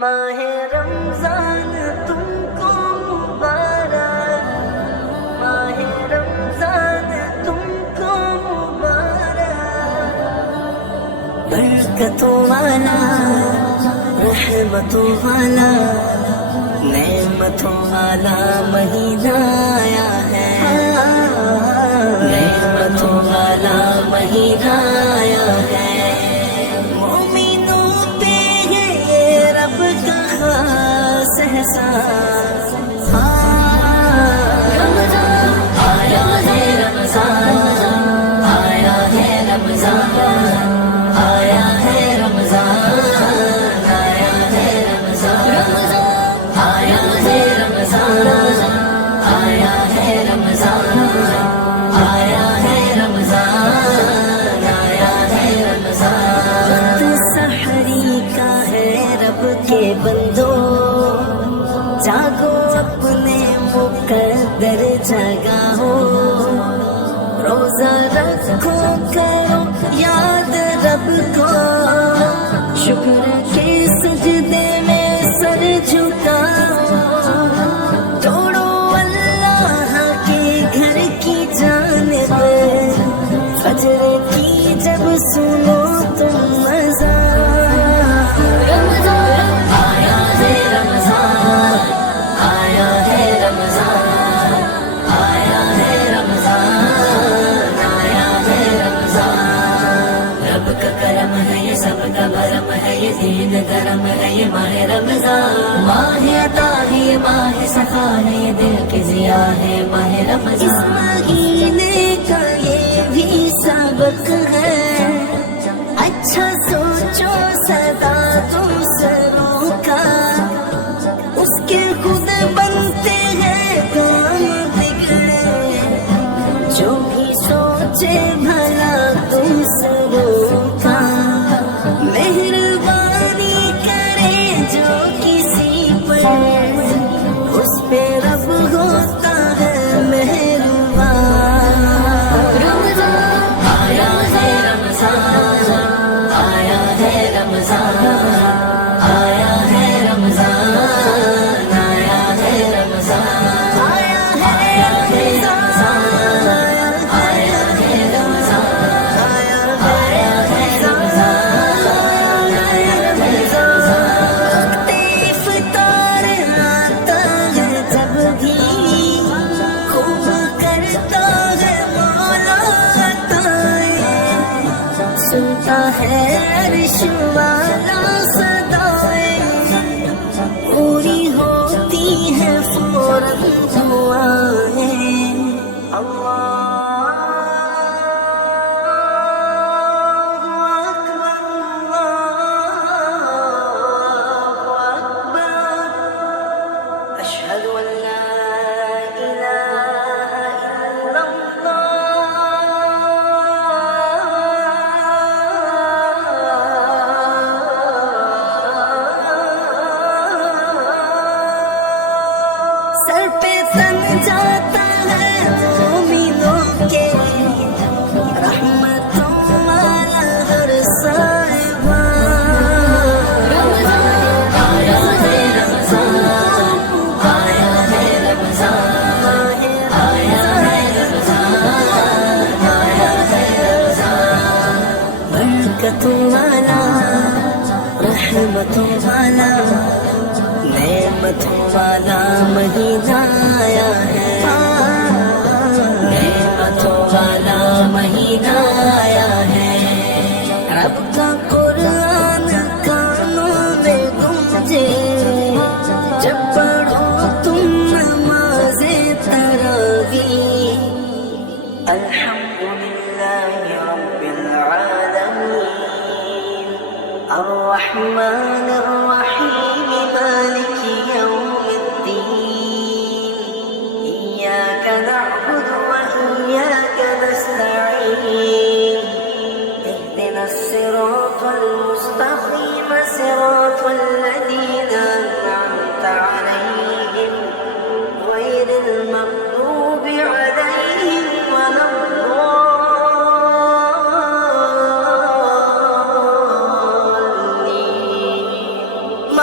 ماہ رمضان تم کو مبارک، ماہ رمضان تم کو مبارک، برکتوں والا، رحمتوں والا، نعمتوں والا مہینہ آیا ہے، نعمتوں والا مہینہ آیا ہے، مومنوں پہ ہے یہ رب کا خاص احسان، رمضان آیا ہے، رمضان آیا ہے، رمضان آیا ہے، رمضان آیا ہے، رمضان آیا ہے، رمضان آیا ہے، رمضان آیا ہے، رمضان آیا ہے، رمضان وقت سحری کا ہے رب کے بندو، جاگو اپنے مقدر جگاؤ، روزہ رکھو کرو یاد رب کو، شکر کے سجدے میں سر جھکاؤ، توڑو اللہ کے گھر کی جانب، فجر کی جب سنو تم اذان، رمضان آیا ہے، رمضان آیا ہے، رمضان آیا ہے، رمضان آیا ہے، رمضان رب کا کرم ہے یہ سب کا بھرم ہے، یہ دین گرم ہے یہ ماہ رمضان، ماہ عطا ہے یہ ماہ صفا ہے، یہ دل کی ضیا ہے ماہ رمضان، اس مہینے کا یہ بھی سبق ہے، اچھا سوچو سدا دوسروں کا، اس کے خود بنتے ہیں کام بگڑے، جو بھی سوچے بھلا دوسروں کا، مہربانی کرے جو کسی پر، اس پہ رب ہوتا ہے مہربان، رمضان آیا ہے، رمضان آیا ہے، رمضان آیا ہے، رمضان آیا ہے، رمضان آیا ہے، رمضان آیا ہے، رمضان آیا ہے، رمضان آیا ہے، رمضان وقت افطار آتا ہے جب بھی، خوب کرتا ہے مولا عطائیں، سنتا ہے عرش والا صدائیں، پوری ہوتی ہے فوراً دعائیں، اللہ اکبر، اللہ اکبر، اشہد ان لا الہ الا اللہ، سر پہ تن جاتا ہے مومنوں کے، رحمتوں والا ہر سائبان، رمضان آیا ہے، رمضان آیا ہے، رمضان آیا ہے، رمضان آیا ہے، رمضان برکتوں والا، رحمتوں والا، نعمتوں والا مہینہ آیا ہے، نعمتوں والا مہینہ آیا ہے، رب کا قرآن کانوں میں گونجے، جب پڑھو تم نماز تراویح، الحمدللہ رب العالمین، الرحمن الرحیم، مالک یوم الدین، إياك نعبد وإياك نستعين،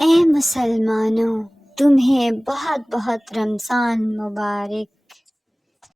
اے مسلمانوں، تمہیں بہت بہت رمضان مبارک۔